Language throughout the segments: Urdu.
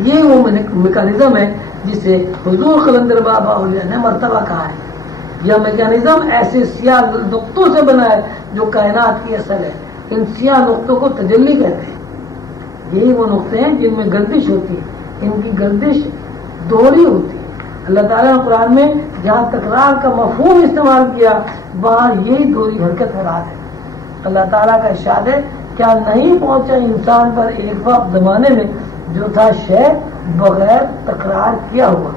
یہ وہ میکانزم ہے جسے حضور قلندر بابا اولیاء نے مرتبہ کہا ہے. یہ میکانزم ایسے سیاہ نقطوں سے بنا ہے جو کائنات کی اصل ہے. ان سیاہ نقطوں کو تجلی کہتے ہیں. یہی وہ نقطے ہیں جن میں گردش ہوتی ہے. ان کی گردش دوہری ہوتی ہے. اللہ تعالیٰ نے قرآن میں جہاں تکرار کا مفہوم استعمال کیا وہاں یہی دوہری حرکت مراد ہے. اللہ تعالیٰ کا ارشاد ہے کیا نہیں پہنچا انسان پر ایک وقت زمانے میں جو تھا شے بغیر تکرار کیا ہوا.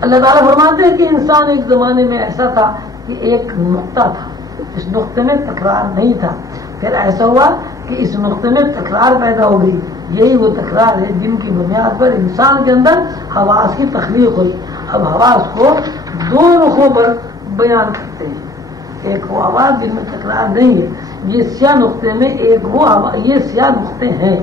اللہ تعالیٰ فرماتے ہیں کہ انسان ایک زمانے میں ایسا تھا کہ ایک نقطہ تھا, اس نقطے میں تکرار نہیں تھا. پھر ایسا ہوا کہ اس نقطے میں تکرار پیدا ہو گئی. یہی وہ تکرار ہے جن کی بنیاد پر انسان کے اندر حواس کی تخلیق ہوئی. اب حواس کو دو رخوں پر بیان کرتے ہیں. ایک وہ آواز جن میں تکرار نہیں ہے, یہ سیاہ نقطے میں ایک وہ یہ سیاہ نقطے ہیں.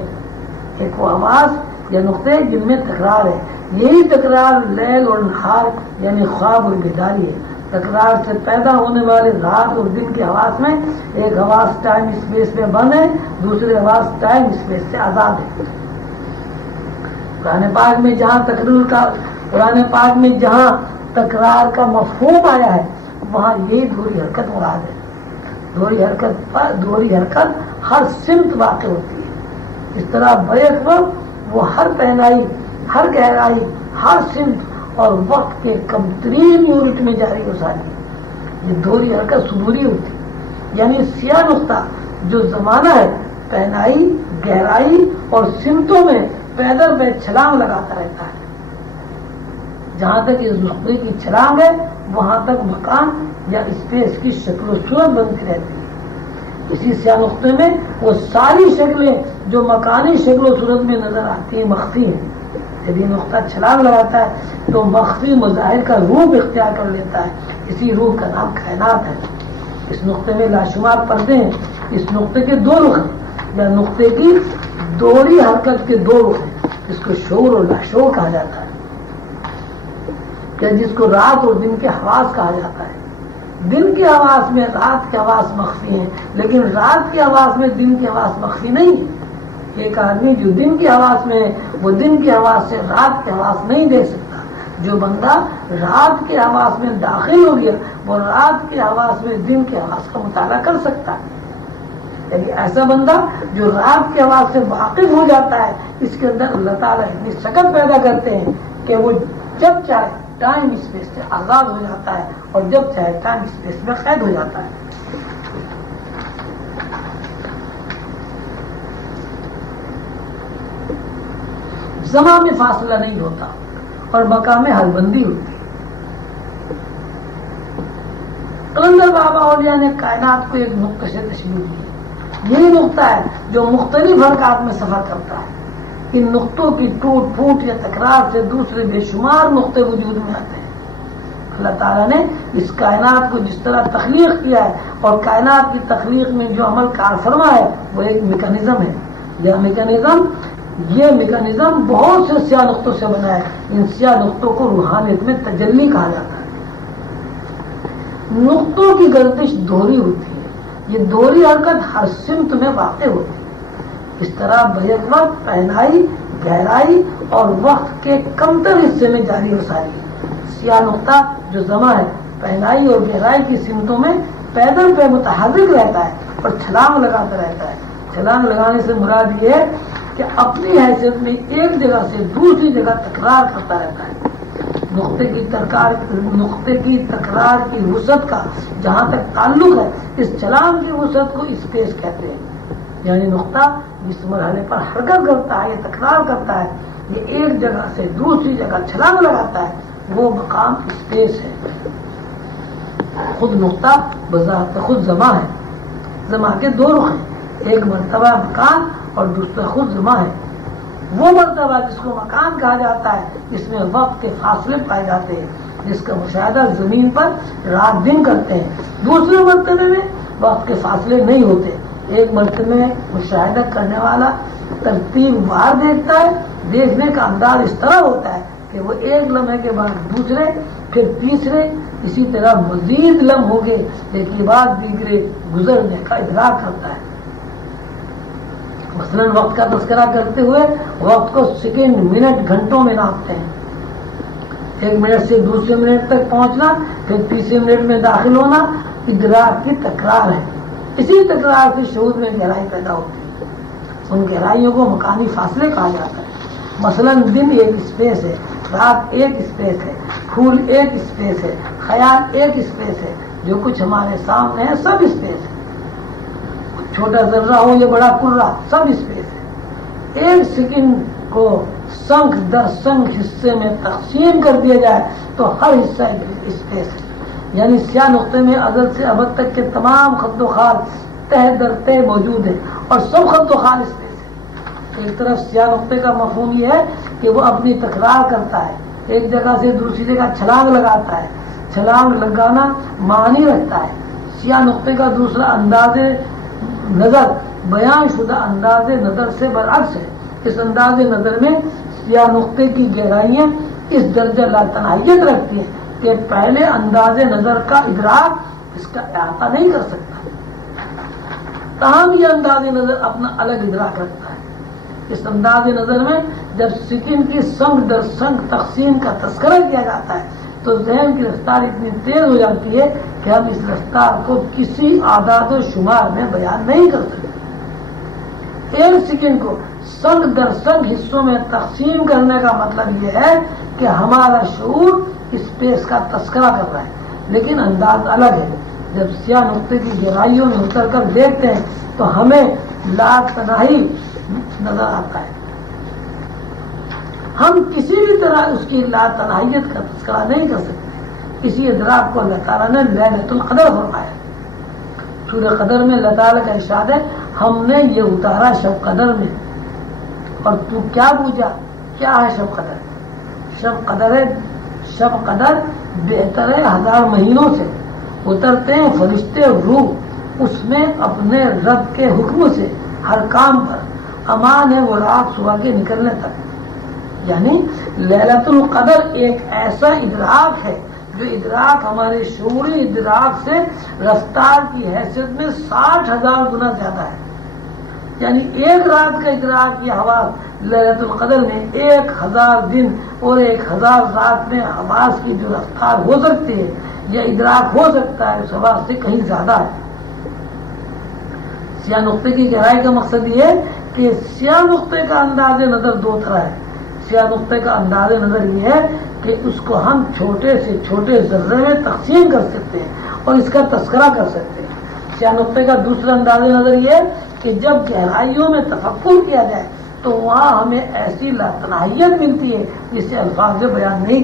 ایک وہ آواز یا نقطے جن میں تکرار ہے. یہی تکرار لیل اور نہار یعنی خواب اور بیداری ہے. تکرار سے پیدا ہونے والے رات اور دن کے حواس میں ایک حواس ٹائم اسپیس میں بند ہے, دوسرے حواس ٹائم اسپیس سے آزاد ہے. قرآن پاک میں جہاں تکرار کا مفہوم آیا ہے وہاں یہی دوہری حرکت مراد ہے. دوہری حرکت ہر سمت واقع ہوتی ہے. اس طرح بیک وقت وہ ہر پہنائی, ہر گہرائی, ہر سمت اور وقت کے کم ترین یونٹ میں جاری ہو سکتی ہے. یہ دوہری حرکت صدوری ہوتی ہے. یعنی سیاہ نقطہ جو زمانہ ہے پہنائی, گہرائی اور سمتوں میں پیدل میں چھلانگ لگاتا رہتا ہے. جہاں تک اس نقطے کی چھلانگ ہے وہاں تک مکان یا اسپیس کی شکل و صورت بنتی رہتی ہے. اسی سیاہ نقطے میں وہ ساری شکلیں جو مکانی شکل و صورت میں نظر آتی ہیں مخفی ہیں. یعنی نقطہ چھلانگ لگاتا ہے تو مخفی مظاہر کا روپ اختیار کر لیتا ہے. اسی روح کا نام کائنات ہے. اس نقطے میں لاشمار پردے ہیں. اس نقطے کے دو رخ ہیں, یا نقطے کی دوہری حرکت کے دو رخ ہیں, جس کو شعور اور لاشعور کہا جاتا ہے, یا جس کو رات اور دن کے حواس کہا جاتا ہے. دن کی آواز میں رات کی آواز مخفی ہیں, لیکن رات کی آواز میں دن کی آواز مخفی نہیں ہے. ایک آدمی جو دن کی آواز میں ہے وہ دن کی آواز سے رات کی آواز نہیں دیکھ سکتا. جو بندہ رات کی آواز میں داخل ہو گیا وہ رات کی آواز میں دن کی آواز کا مطالعہ کر سکتا ہے. یعنی ایسا بندہ جو رات کی آواز سے واقف ہو جاتا ہے, اس کے اندر اللہ تعالیٰ اتنی شکل پیدا کرتے ہیں کہ وہ جب چاہے ٹائم اسپیس سے آزاد ہو جاتا ہے اور جب چاہے ٹائم اسپیس میں قید ہو جاتا ہے. زمان میں فاصلہ نہیں ہوتا اور مقام حل بندی ہوتی ہے. قلندر بابا اولیاء نے کائنات کو ایک نقطے سے تشبیہ دی. یہی نقطہ ہے جو مختلف حرکات میں سفر کرتا ہے. ان نقطوں کی ٹوٹ پھوٹ یا تکرار سے دوسرے بے شمار نقطے وجود میں آتے ہیں. اللہ تعالیٰ نے اس کائنات کو جس طرح تخلیق کیا ہے اور کائنات کی تخلیق میں جو عمل کار فرما ہے وہ ایک میکانزم ہے. یہ میکانزم بہت سے سیاہ نقطوں سے بنا ہے. ان سیاہ نقطوں کو روحانیت میں تجلی کہا جاتا ہے. نقطوں کی گردش دوہری ہوتی ہے. یہ دوہری حرکت ہر سمت میں واقع ہوتی ہے. اس طرح بیک وقت پہنائی, گہرائی اور وقت کے کمتر حصے میں جاری ہو ساری ہے. سیاہ نقطہ جو زماں ہے پہنائی اور گہرائی کی سمتوں میں پیدل پہ متحرک رہتا ہے اور چھلانگ لگاتا رہتا ہے. چھلانگ لگانے سے مراد یہ ہے کہ اپنی حیثیت میں ایک جگہ سے دوسری جگہ تکرار کرتا رہتا ہے. نقطے کی تکرار کی وسعت کا جہاں تک تعلق ہے, اس چھلانگ کی وسعت کو اسپیس کہتے ہیں. یعنی نقطہ جس مرحلے پر حرکت کرتا ہے یا تکرار کرتا ہے, یہ ایک جگہ سے دوسری جگہ چھلانگ لگاتا ہے, وہ مقام اسپیس ہے. خود نقطہ بذات خود زماں ہے. زماں کے دو رخ ہیں, ایک مرتبہ مکان اور دوسرا خود زماں ہے. وہ مرتبہ جس کو مکان کہا جاتا ہے اس میں وقت کے فاصلے پائے جاتے ہیں, جس کا مشاہدہ زمین پر رات دن کرتے ہیں. دوسرے مرتبے میں وقت کے فاصلے نہیں ہوتے. ایک مرتبے میں مشاہدہ کرنے والا ترتیب وار دیکھتا ہے. دیکھنے کا انداز اس طرح ہوتا ہے کہ وہ ایک لمحے کے بعد دوسرے, پھر تیسرے, اسی طرح مزید لمحوں کے بعد دیگرے گزرنے کا ادراک کرتا ہے. مثلاً وقت کا تذکرہ کرتے ہوئے وقت کو سیکنڈ منٹ گھنٹوں میں ناپتے ہیں. 1 منٹ سے دوسرے منٹ تک پہنچنا، پھر تیسرے منٹ میں داخل ہونا، ادراک کی تکرار ہے. اسی تکرار سے شعور میں گہرائی پیدا ہوتی ہے. ان گہرائیوں کو مکانی فاصلے کہا جاتا ہے. مثلاً دن ایک اسپیس ہے، رات ایک اسپیس ہے، پھول ایک اسپیس ہے، خیال ایک اسپیس ہے، جو کچھ ہمارے سامنے ہے سب اسپیس ہے. چھوٹا ذرہ ہو یا بڑا کرہ، سب اسپیس ہے. ایک سیکنڈ کو سنکھ در سنکھ حصے میں تقسیم کر دیا جائے تو ہر حصہ اسپیس ہے. یعنی سیاہ نقطے میں ازل سے ابد تک کے تمام خط و خال تہ در تہ موجود ہے اور سب خط و خال اسپیس ہے. ایک طرف سیاہ نقطے کا مفہوم یہ ہے کہ وہ اپنی تکرار کرتا ہے، ایک جگہ سے دوسری جگہ چھلانگ لگاتا ہے. چھلانگ لگانا معنی رکھتا ہے. سیاہ نقطے کا دوسرا انداز نظر بیان شدہ انداز نظر سے برعکس ہے. اس انداز نظر میں سیاہ نقطے کی گہرائیاں اس درجہ لاتناہیت رکھتی ہیں کہ پہلے انداز نظر کا ادراک اس کا احاطہ نہیں کر سکتا. تاہم یہ انداز نظر اپنا الگ ادراک رکھتا ہے. اس انداز نظر میں جب سیکنڈ کی سنگ در سنگ تقسیم کا تذکرہ کیا جاتا ہے تو ذہن کی رفتار اتنی تیز ہو جاتی ہے کہ ہم اس رفتار کو کسی اعداد و شمار میں بیان نہیں کر سکتے. 1 سیکنڈ کو سنگ در سنگ حصوں میں تقسیم کرنے کا مطلب یہ ہے کہ ہمارا شعور اسپیس کا تذکرہ کر رہا ہے، لیکن انداز الگ ہے. جب سیاہ نقطے کی گہرائیوں میں اتر کر دیکھتے ہیں تو ہمیں لاتناہی نظر آتا ہے. ہم کسی بھی طرح اس کی لاتناہیت کا تذکرہ نہیں کر سکتے. اسی ادراک کو اللہ تعالیٰ نے لیلۃ القدر فرمایا. سورہ قدر میں اللہ تعالیٰ کا ارشاد ہے ہم نے یہ اتارا شب قدر میں. اور تو کیا پوچھا کیا ہے شب قدر؟ شب قدر بہتر ہے 1000 مہینوں سے. اترتے ہیں فرشتے روح اس میں اپنے رب کے حکم سے ہر کام پر. امان ہے وہ رات صبح کے نکلنے تک. یعنی لیلۃ القدر ایک ایسا ادراک ہے جو ادراک ہمارے شعوری ادراک سے رفتار کی حیثیت میں 60,000 گنا زیادہ ہے. یعنی ایک رات کا ادراک یہ حواس لیلۃ القدر میں 1000 دن اور 1000 رات میں حواس کی جو رفتار ہو سکتی ہے یا ادراک ہو سکتا ہے اس حواس سے کہیں زیادہ ہے. سیاہ نقطے کی گہرائی کا مقصد یہ ہے کہ سیاہ نقطے کا انداز نظر 2 طرح ہے. سیاہ نقطے کا انداز نظر یہ ہے کہ اس کو ہم چھوٹے سے چھوٹے ذرے میں تقسیم کر سکتے ہیں اور اس کا تذکرہ کر سکتے ہیں. سیاہ نقطے کا دوسرا انداز نظر یہ ہے کہ جب گہرائیوں میں تفکر کیا جائے تو وہاں ہمیں ایسی لاتناہیت ملتی ہے جسے الفاظ سے بیان نہیں